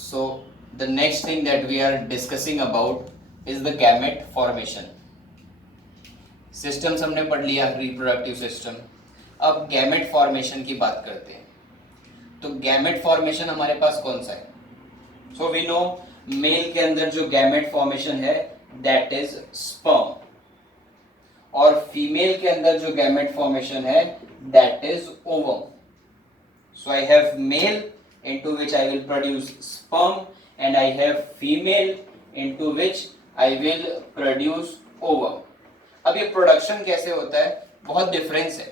So the next thing that we are discussing about is the gamete formation. Systems हमने पढ़ लिया, reproductive system. अब gamete formation की बात करते हैं. तो गैमेट फॉर्मेशन हमारे पास कौन सा है? सो वी नो मेल के अंदर जो गैमेट फॉर्मेशन है दैट इज स्पर्म, और फीमेल के अंदर जो गैमेट फॉर्मेशन है that is ovum. So I have mail into which I will produce sperm and I have female into which I will produce ovum. अब ये production कैसे होता है? बहुत डिफरेंस है.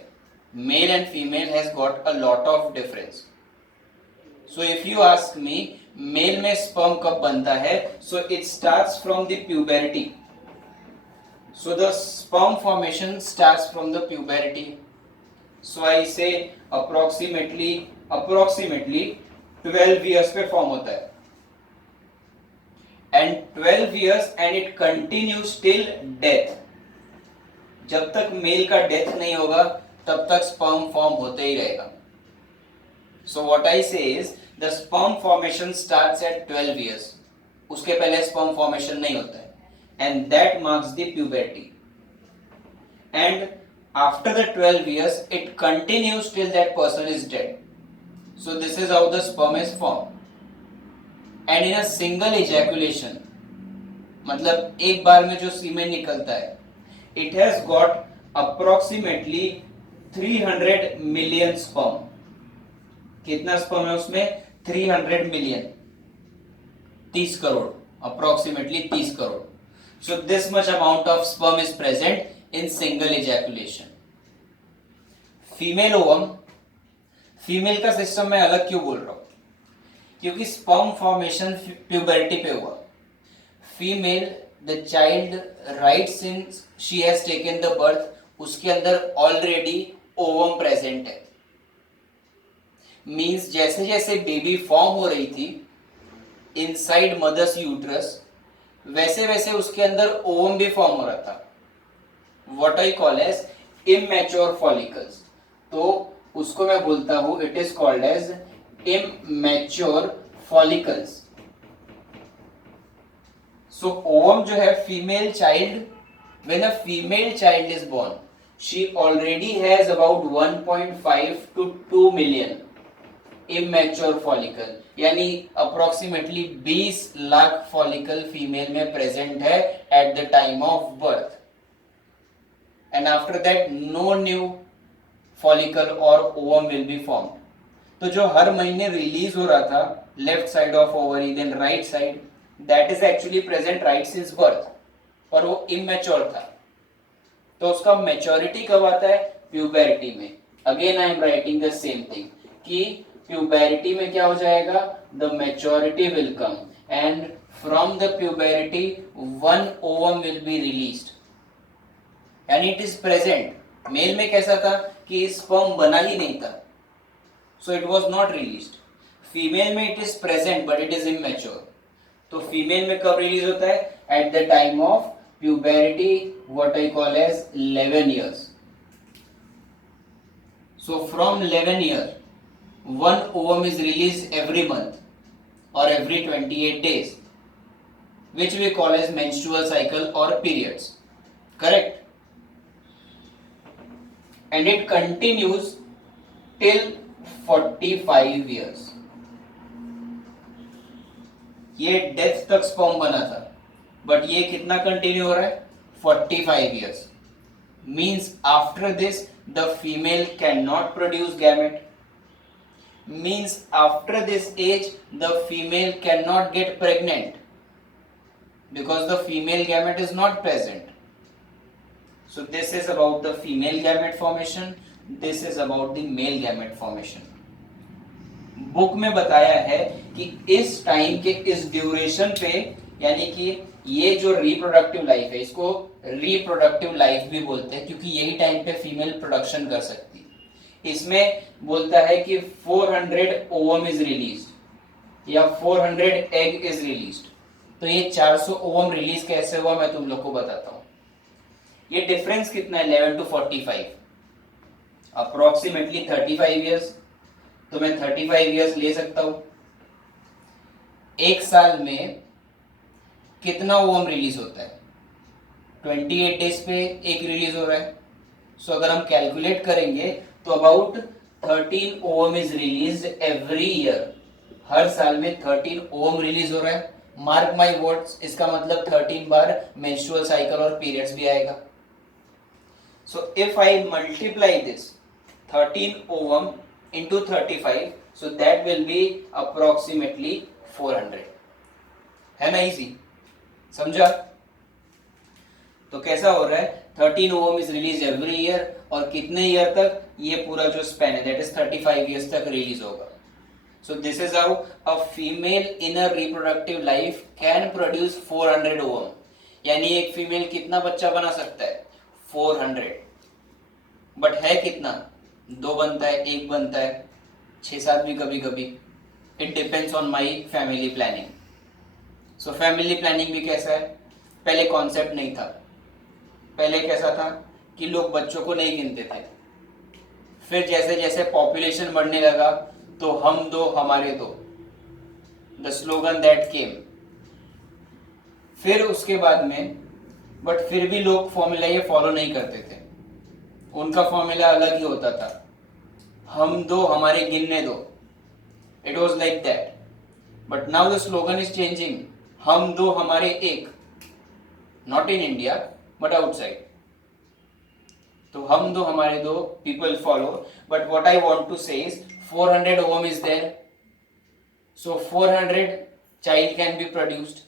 Male and female has got a lot of difference. So if you ask me male में sperm कब बनता है, so it starts from the puberty. So the sperm formation starts from the puberty. So I say approximately 12 years पे form होता है, and 12 years and it continues till death. जब तक mail का डेथ नहीं होगा तब तक स्पर्म फॉर्म होते ही रहेगा. सो व्हाट आई से is the sperm formation starts at 12 years. उसके पहले स्पर्म फॉर्मेशन नहीं होता है, and that marks the puberty. And after the 12 years it continues till that person is dead. So this is how the sperm is formed. And in a single ejaculation, मतलब एक बार में जो सीमेन निकलता है, it has got approximately 300 million sperm. कितना sperm है उसमें? 300 million. 30 crore, approximately 30 crore. So this much amount of sperm is present in single ejaculation. Female ovum, female का सिस्टम मैं अलग क्यों बोल रहा हूं? क्योंकि स्पर्म फॉर्मेशन प्यूबर्टी पे हुआ. Female the child right since she has taken the birth, उसके अंदर ऑलरेडी ओवम प्रेजेंट है. मींस जैसे जैसे बेबी फॉर्म हो रही थी इनसाइड मदर्स यूट्रस, वैसे वैसे उसके अंदर ओवम भी फॉर्म हो रहा था. What I call as immature follicles. तो उसको मैं बोलता हूं it is called as immature follicles. So ovum जो है female child, when a female child is born she already has about 1.5 to 2 million immature follicle, यानी अप्रोक्सीमेटली 20 लाख फॉलिकल फीमेल में present है at the time of birth. And after that no new follicle और ovum will be formed. तो जो हर महीने release हो रहा था left side of ovary then right side, that is actually present right since birth, पर वो इमैच्योर था. तो उसका मैच्योरिटी कब आता है? प्यूबेरिटी में. Again I am writing the same thing कि प्यूबेरिटी में क्या हो जाएगा? The maturity will come and from the puberty one ovum will be released and it is present. Male में कैसा था कि स्पर्म बना ही नहीं था, so it was not released. Female में it is present but it is immature. तो फीमेल में कब रिलीज होता है? At the time of प्यूबेरिटी, what I call as 11 years. So from 11 year one ovum is released every month or every 28 days, which we call as menstrual cycle or periods. Correct? And it continues till 45 years. ये death तक sperm बना था, but ये कितना continue हो रहा है? 45 years. Means after this the female cannot produce gamete. Means after this age the female cannot get pregnant because the female gamete is not present. So this is about the female gamete formation. This is about the male gamete formation. Book में बताया है कि इस time के इस duration पे, यानी कि ये जो रिप्रोडक्टिव लाइफ है इसको रिप्रोडक्टिव लाइफ भी बोलते हैं, क्योंकि यही टाइम पे फीमेल प्रोडक्शन कर सकती है. इसमें बोलता है कि 400 ओवम इज रिलीज्ड या 400 एग इज रिलीज्ड. तो ये 400 ओवम रिलीज कैसे हुआ मैं तुम लोग को बताता हूँ. ये डिफरेंस कितना है? 11 to 45, अप्रोक्सीमेटली 35 years. तो मैं 35 years ले सकता हूं. एक साल में कितना ओवम रिलीज होता है? 28 डेज पे एक रिलीज हो रहा है. सो अगर हम कैलकुलेट करेंगे तो about 13 ovum is release every year. हर साल में 13 ओवम रिलीज हो रहा है. मार्क माई वर्ड्स, इसका मतलब 13 बार मेंस्ट्रुअल साइकिल और पीरियड्स भी आएगा. So if I multiply this 13 ovum into 35, so that will be approximately 400. है ना इजी? समझा? तो कैसा हो रहा है? 13 ovum is released every year और कितने ईयर तक? ये पूरा जो स्पैन है that is 35 years तक रिलीज होगा. So this is how a female in a reproductive life can produce 400 ovum. यानी एक फीमेल कितना बच्चा बना सकता है? 400. बट है कितना? 2 बनता है, 1 बनता है, 6-7 भी कभी कभी. It depends on my family planning. So family planning भी कैसा है? पहले कॉन्सेप्ट नहीं था. पहले कैसा था कि लोग बच्चों को नहीं गिनते थे. फिर जैसे जैसे पॉपुलेशन बढ़ने लगा तो हम दो हमारे दो, द स्लोगन दैट केम. फिर उसके बाद में बट फिर भी लोग फॉर्मूला ये फॉलो नहीं करते थे. उनका फॉर्मूला अलग ही होता था. हम दो हमारे गिनने दो. It was like that. But now the slogan is changing. हम दो हमारे एक. Not in India but outside. तो हम दो हमारे दो people follow. But what I want to say is 400 ovum is there. So 400 child can be produced.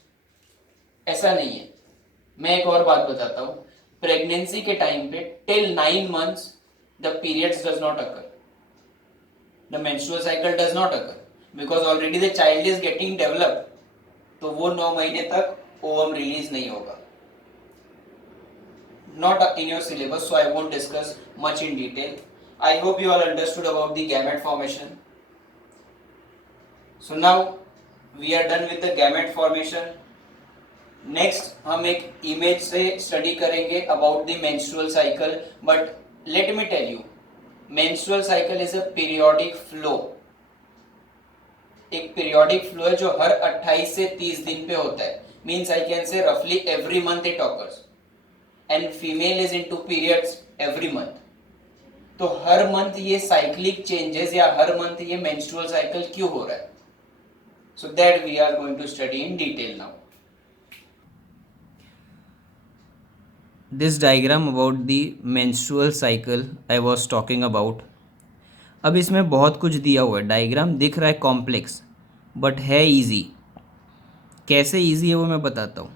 ऐसा नहीं है. मैं एक और बात बताता हूँ. प्रेगनेंसी के टाइम पे till 9 months the periods does not occur. The menstrual cycle does not occur because already the child is getting developed. तो वो 9 महीने तक ovum release नहीं होगा. Not in your syllabus, so I won't discuss much in detail. I hope you all understood about the gamete formation. So now we are done with the gamete formation. Next हम एक image से study करेंगे about the menstrual cycle. But let me tell you, menstrual cycle is a periodic flow. एक periodic flow है जो हर 28 से 30 दिन पे होता है. Means I can say roughly every month it occurs. And female is into periods every month. तो हर मंथ ये साइक्लिक चेंजेस या हर मंथ ये मेंस्ट्रुअल साइकिल क्यों हो रहा है? So that we are going to study in detail now. This diagram about the menstrual cycle I was talking about. अब इसमें बहुत कुछ दिया हुआ है. डायग्राम दिख रहा है कॉम्प्लेक्स बट है इजी. कैसे इजी है वो मैं बताता हूँ.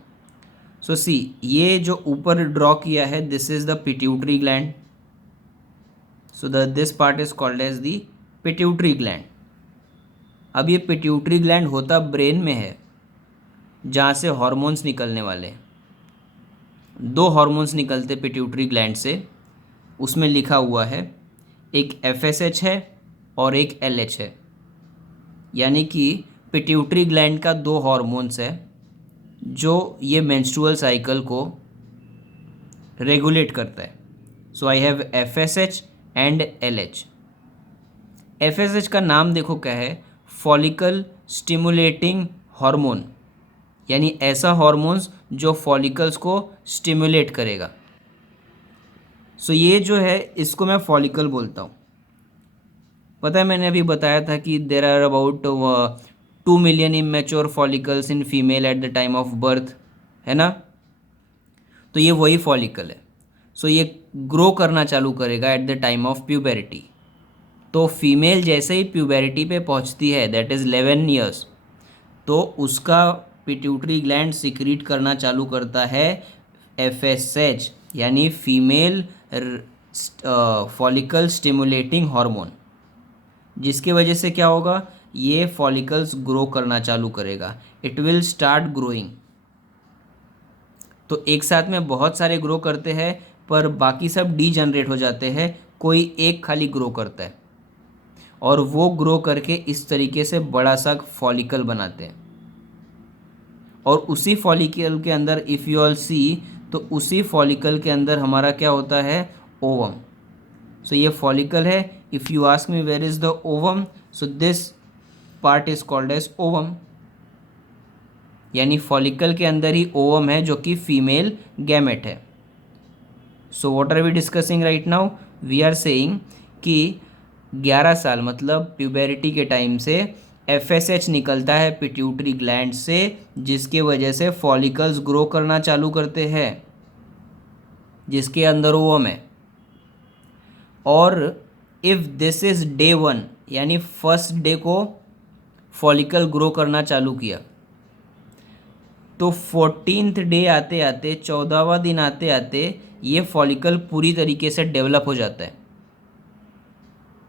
सो सी, ये जो ऊपर ड्रॉ किया है this is the pituitary gland. So this part is called as the pituitary gland. अब ये पिट्यूटरी ग्लैंड होता ब्रेन में है जहाँ से हार्मोन्स निकलने वाले हैं. 2 हार्मोन्स निकलते पिट्यूटरी ग्लैंड से. उसमें लिखा हुआ है एक FSH है और एक LH है. यानी कि पिट्यूटरी ग्लैंड का 2 हार्मोन्स है जो ये मेंस्ट्रुअल साइकिल को रेगुलेट करता है. So I have FSH and LH. FSH का नाम देखो क्या है? Follicle stimulating hormone. यानी ऐसा हार्मोन्स जो फॉलिकल्स को स्टिमुलेट करेगा. सो ये जो है इसको मैं फॉलिकल बोलता हूँ. पता है मैंने अभी बताया था कि there are about 2 million immature follicles in female at the time of birth. है ना? तो ये वही फॉलिकल है. सो ये ग्रो करना चालू करेगा एट द टाइम ऑफ प्यूबेरिटी. तो फीमेल जैसे ही प्यूबेरिटी पे पहुंचती है दैट इज़ 11 years, तो उसका पिट्यूटरी ग्लैंड सिक्रीट करना चालू करता है FSH यानी फीमेल फॉलिकल स्टिमुलेटिंग हार्मोन. जिसकी वजह से क्या होगा? ये फॉलिकल्स ग्रो करना चालू करेगा. It will start growing. तो एक साथ में बहुत सारे ग्रो करते हैं पर बाकी सब डी जनरेट हो जाते हैं. कोई एक खाली ग्रो करता है और वो ग्रो करके इस तरीके से बड़ा सा फॉलिकल बनाते हैं. और उसी फॉलिकल के अंदर इफ़ यू ऑल सी, तो उसी फॉलिकल के अंदर हमारा क्या होता है? ओवम. सो ये फॉलिकल है. If you ask me where is the ovum, so this part is called as ovum. यानी फॉलिकल के अंदर ही ओवम है जो कि फीमेल गैमेट है। So what are we discussing right now? We are saying कि 11 साल मतलब प्यूबेरिटी के टाइम से FSH निकलता है पिट्यूटरी ग्लैंड से, जिसके वजह से फॉलिकल्स ग्रो करना चालू करते हैं जिसके अंदर ओवम है। और इफ़ दिस इज़ डे 1 यानी फर्स्ट डे को फॉलिकल ग्रो करना चालू किया, तो 14th डे आते आते 14वां दिन आते आते ये फॉलिकल पूरी तरीके से डेवलप हो जाता है।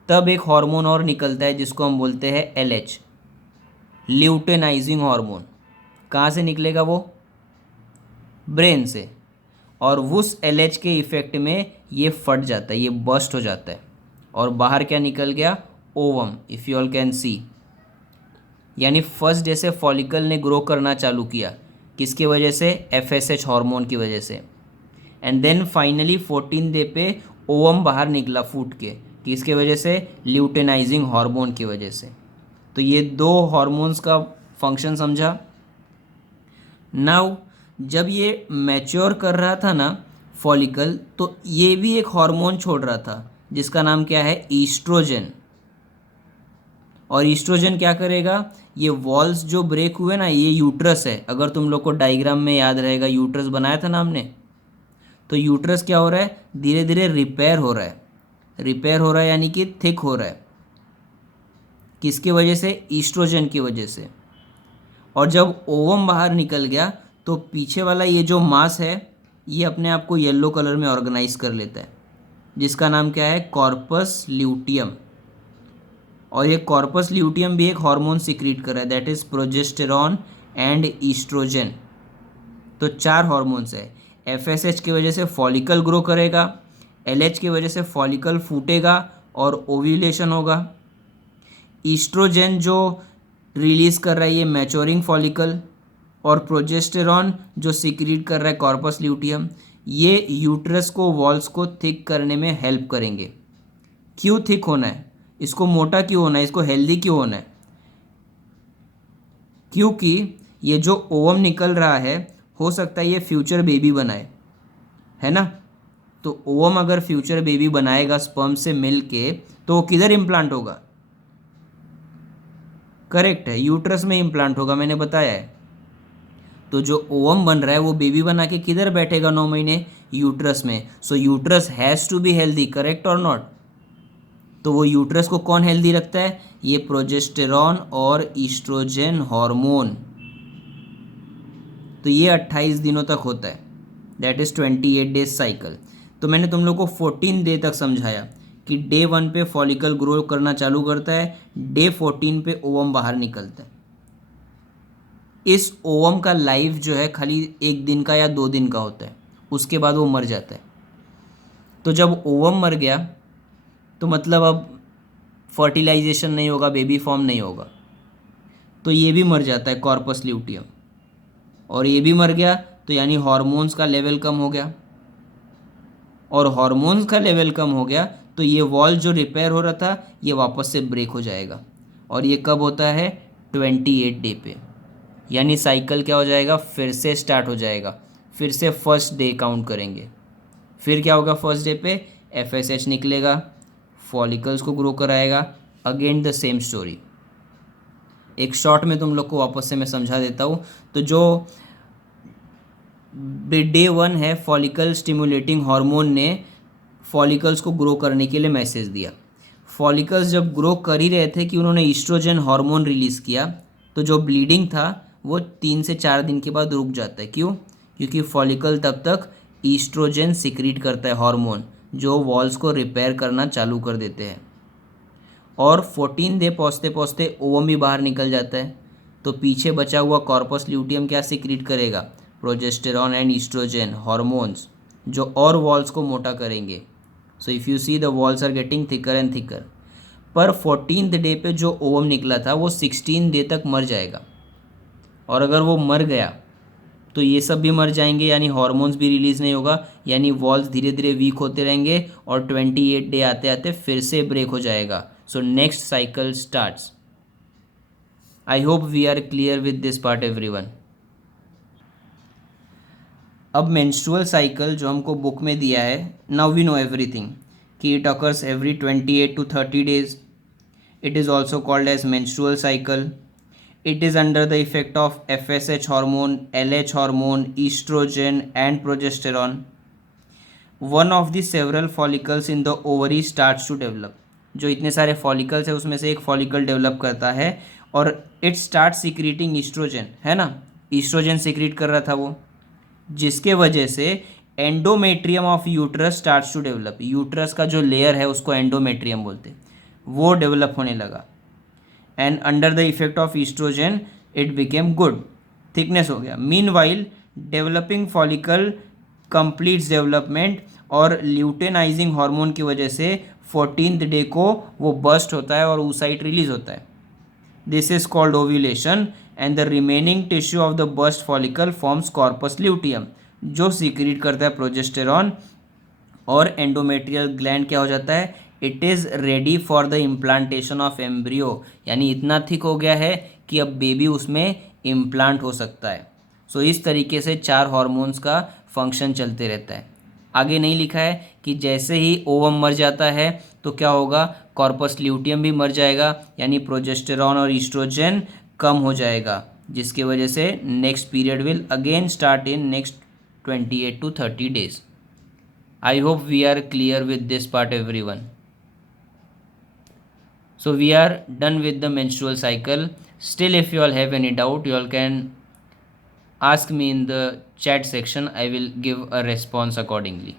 तब एक हार्मोन और निकलता है जिसको हम बोलते हैं LH, ल्यूटेनाइजिंग हार्मोन। कहाँ से निकलेगा वो? ब्रेन से। और उस LH के इफेक्ट में ये फट जाता है, ये बस्ट हो जाता है और बाहर क्या निकल गया? Ovum, if you all can see. यानी फर्स्ट डे से फॉलिकल ने ग्रो करना चालू किया, किसकी वजह से? FSH हार्मोन की वजह से। एंड देन फाइनली 14 डे पे ओवम बाहर निकला फूट के, किसके वजह से? ल्यूटेनाइजिंग हार्मोन की वजह से। तो ये दो हार्मोन्स का फंक्शन समझा। नाउ जब ये मैच्योर कर रहा था ना फॉलिकल, तो ये भी एक हार्मोन छोड़ रहा था जिसका नाम क्या है? ईस्ट्रोजन। और ईस्ट्रोजन क्या करेगा? ये वॉल्स जो ब्रेक हुए ना, ये यूट्रस है। अगर तुम लोग को डायग्राम में याद रहेगा, यूट्रस बनाया था ना हमने, तो यूट्रस क्या हो रहा है? धीरे धीरे रिपेयर हो रहा है। रिपेयर हो रहा है यानी कि थिक हो रहा है। किसकी वजह से? ईस्ट्रोजन की वजह से। और जब ओवम बाहर निकल गया तो पीछे वाला ये जो मास है ये अपने आप को येलो कलर में ऑर्गेनाइज कर लेता है, जिसका नाम क्या है? Corpus luteum. और ये कॉर्पस ल्यूटियम भी एक हार्मोन सिक्रीट कर रहा है, that is progesterone and estrogen. तो 4 हार्मोन्स है। FSH की वजह से फॉलिकल ग्रो करेगा, LH की वजह से फॉलिकल फूटेगा और ओव्यूलेशन होगा, ईस्ट्रोजन जो रिलीज कर रहा है ये मैच्योरिंग फॉलिकल, और प्रोजेस्टेरॉन जो सिक्रीट कर रहा है कॉर्पस ल्यूटियम, ये यूट्रस को वॉल्स को थिक करने में हेल्प करेंगे। क्यों थिक होना है? इसको मोटा क्यों होना है? इसको हेल्दी क्यों होना है? क्योंकि ये जो ओवम निकल रहा है, हो सकता है ये फ्यूचर बेबी बनाए, है ना? तो ओवम अगर फ्यूचर बेबी बनाएगा स्पर्म से मिल के, तो वो किधर इम्प्लांट होगा? करेक्ट है, यूट्रस में इम्प्लांट होगा, मैंने बताया है। तो जो ओवम बन रहा है वो बेबी बना के किधर बैठेगा 9 महीने? यूट्रस में। So uterus has to be healthy, correct और नॉट? तो वो यूट्रस को कौन हेल्दी रखता है? ये प्रोजेस्टेरॉन और ईस्ट्रोजन हार्मोन। तो ये 28 दिनों तक होता है, दैट इज़ 28 डेज साइकिल। तो मैंने तुम लोग को 14 डे तक समझाया कि डे 1 पे फॉलिकल ग्रो करना चालू करता है, डे 14 पे ओवम बाहर निकलता है। इस ओवम का लाइफ जो है खाली 1 दिन का या 2 दिन का होता है, उसके बाद वो मर जाता है। तो जब ओवम मर गया तो मतलब अब फर्टिलाइजेशन नहीं होगा, बेबी फॉर्म नहीं होगा, तो ये भी मर जाता है कॉर्पस ल्यूटियम। और ये भी मर गया तो यानी हार्मोन्स का लेवल कम हो गया, और हार्मोन्स का लेवल कम हो गया तो ये वॉल जो रिपेयर हो रहा था ये वापस से ब्रेक हो जाएगा। और ये कब होता है? 28 डे पे। यानी साइकिल क्या हो जाएगा? फिर से स्टार्ट हो जाएगा, फिर से फर्स्ट डे काउंट करेंगे। फिर क्या होगा? फर्स्ट डे पे FSH निकलेगा, फॉलिकल्स को ग्रो कराएगा, अगेन द सेम स्टोरी। एक शॉर्ट में तुम लोग को वापस से मैं समझा देता हूँ। तो जो डे 1 है, फॉलिकल स्टिमुलेटिंग हार्मोन ने फॉलिकल्स को ग्रो करने के लिए मैसेज दिया। फॉलिकल्स जब ग्रो कर ही रहे थे कि उन्होंने ईस्ट्रोजन हार्मोन रिलीज़ किया, तो जो ब्लीडिंग था वो 3 से 4 दिन के बाद रुक जाता है। क्यों? क्योंकि फॉलिकल तब तक ईस्ट्रोजन सिक्रीट करता है हार्मोन, जो वॉल्स को रिपेयर करना चालू कर देते हैं। और 14 डे पहुँचते पहुँचते ओवम भी बाहर निकल जाता है, तो पीछे बचा हुआ कॉर्पस ल्यूटियम क्या सिक्रीट करेगा? प्रोजेस्टेरॉन एंड ईस्ट्रोजन हार्मोन्स, जो और वॉल्स को मोटा करेंगे। So if you see the walls are getting thicker and thicker. पर 14th डे पे जो ओवम निकला था वो 16 डे तक मर जाएगा, और अगर वो मर गया तो ये सब भी मर जाएंगे, यानी हार्मोन्स भी रिलीज़ नहीं होगा, यानी वॉल्स धीरे धीरे वीक होते रहेंगे और 28 डे आते आते फिर से ब्रेक हो जाएगा। So next cycle starts. I hope we are clear with this part everyone. अब मेंस्ट्रुअल साइकिल जो हमको बुक में दिया है, नाउ वी नो एवरीथिंग कि it occurs every 28 to 30 days. It is also called as menstrual cycle. It is under the effect of FSH hormone, LH hormone, estrogen and progesterone. One of the several follicles in the ovary starts to develop. जो इतने सारे follicles है उसमें से एक follicle develop करता है और इट स्टार्ट सिक्रीटिंग ईस्ट्रोजन, है ना, ईस्ट्रोजन सिक्रीट कर रहा था वो, जिसके वजह से endometrium of uterus starts to develop. Uterus का जो लेयर है उसको एंडोमेट्रियम बोलते हैं, वो डेवलप होने लगा. And under the effect of estrogen it became good, thickness हो गया. Mean while developing follicle completes development और ल्यूटेनाइजिंग हार्मोन की वजह से 14th डे को वो बस्ट होता है और oocyte रिलीज होता है. This is called ovulation and the remaining tissue of the burst follicle forms corpus luteum, जो सीक्रेट करता है प्रोजेस्टेरॉन. और एंडोमेट्रियल ग्लैंड क्या हो जाता है, it is ready for the implantation of embryo, यानी इतना थिक हो गया है कि अब बेबी उसमें इम्प्लांट हो सकता है. सो इस तरीके से 4 हार्मोन्स का फंक्शन चलते रहता है. आगे नहीं लिखा है कि जैसे ही ओवम मर जाता है तो क्या होगा, कॉर्पस ल्यूटियम भी मर जाएगा, यानी प्रोजेस्टेरॉन और ईस्ट्रोजन कम हो जाएगा, जिसकी वजह से next period will again start in next 28 to 30 days. I hope we are clear with this part, everyone. So we are done with the menstrual cycle. Still, if you all have any doubt, you all can ask me in the chat section. I will give a response accordingly.